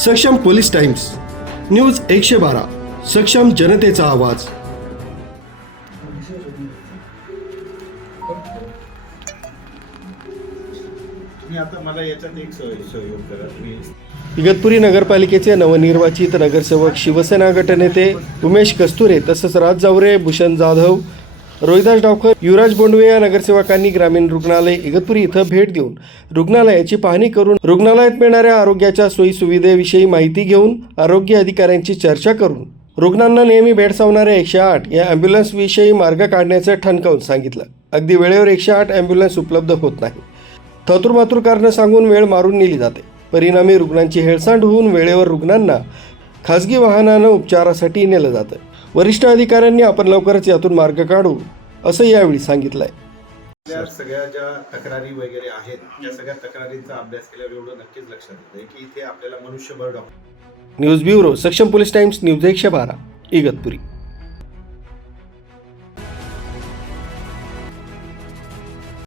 सक्षम police times, news 112, सक्षम जनतेचा आवाज. आता मला याच्यात एक सहयोग करा तुम्ही. इगतपुरी नगरपालिकेचे नवनिर्वाचित नगरसेवक, शिवसेना गटनेते उमेश कस्तुरे तसंच राज जावरे, भूषण जाधव, रोहिदास डावकर, युवराज बोंडवे या नगरसेवकांनी ग्रामीण रुग्णालय इगतपुरी इथं भेट देऊन रुग्णालयाची पाहणी करून रुग्णालयात मिळणाऱ्या आरोग्याच्या सोयी सुविधेविषयी माहिती घेऊन आरोग्य अधिकाऱ्यांची चर्चा करून रुग्णांना नेहमी भेडसावणाऱ्या 108 या ॲम्ब्युलन्सविषयी मार्ग काढण्याचं ठणकावून सांगितलं. अगदी वेळेवर 108 ॲम्ब्युलन्स उपलब्ध होत नाही. थतुरमातुर कारणं सांगून वेळ मारून नेली जाते. परिणामी रुग्णांची हेळसांड होऊन वेळेवर रुग्णांना खासगी वाहनानं उपचारासाठी नेलं जातं. वरिष्ठ अधिकाऱ्यांनी आपण लवकरच यातून मार्ग काढू असं यावेळी सांगितलंय. सगळ्या ज्या तक्रारी वगैरे आहेत त्या सगळ्या तक्रारींचा अभ्यास केल्यावर एवढं नक्कीच लक्षात येतं की इथे आपल्याला मनुष्यबळ न्यूज ब्युरो, सक्षम पोलीस टाइम्स, न्यूज 112, इगतपुरी.